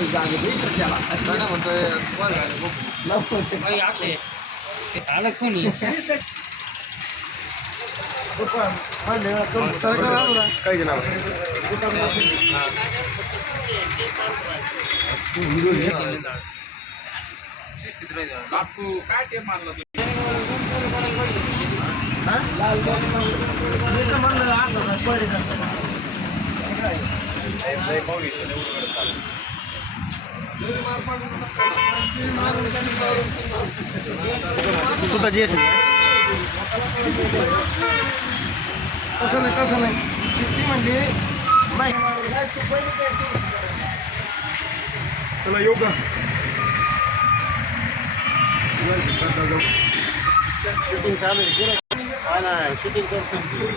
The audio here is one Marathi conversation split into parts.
काही जागे इकडे त्याला काय म्हणतोय कोण झाले बघ. बाई अक्षय ते आलं कोणी सरकार आलो ना काही नाव शिस्तीत बापू काय ते मारलं तू? मी तर म्हणलं असं लय भाऊ इथं लय चालू. Suda disso. Passa é, passa lá. Cima de. Mãe. Pela yoga. Shooting time is good. Why not? Shooting time is good.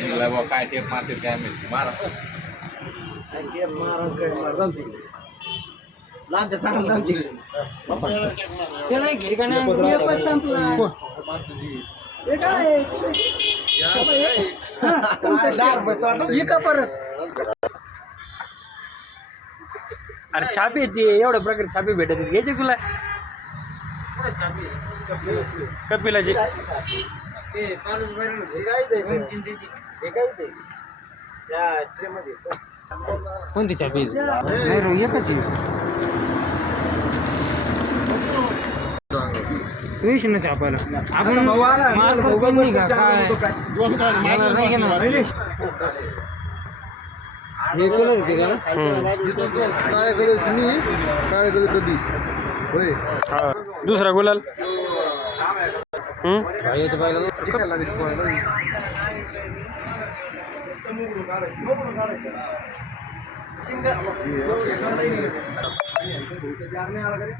निघाला बुवा, काय टेप मारते काय माहिती मारा लांबच्या चांगलं लांब तिकडे त्याला घे का नाही संपला अरे छापे ते एवढ्या प्रकारे छापे भेटत. घ्यायचे तुला कपिलाचे कोणती छापी नाही रे, एकच विष न छापायला आपण माल खपत नाही का काय? मला नाही घेणार. हे कलर होते का? काय कलर सिनी काय कलर कधी? होय. दुसरा गुलाल. हम्म? ಮೂರು ಕಾಲ ಇನ್ನೊಬ್ಬರು ಕಾಲ ಇದ್ದಾರೆ ಸಿಂಗ ಯಾರನೇ ಆಳಗರೆ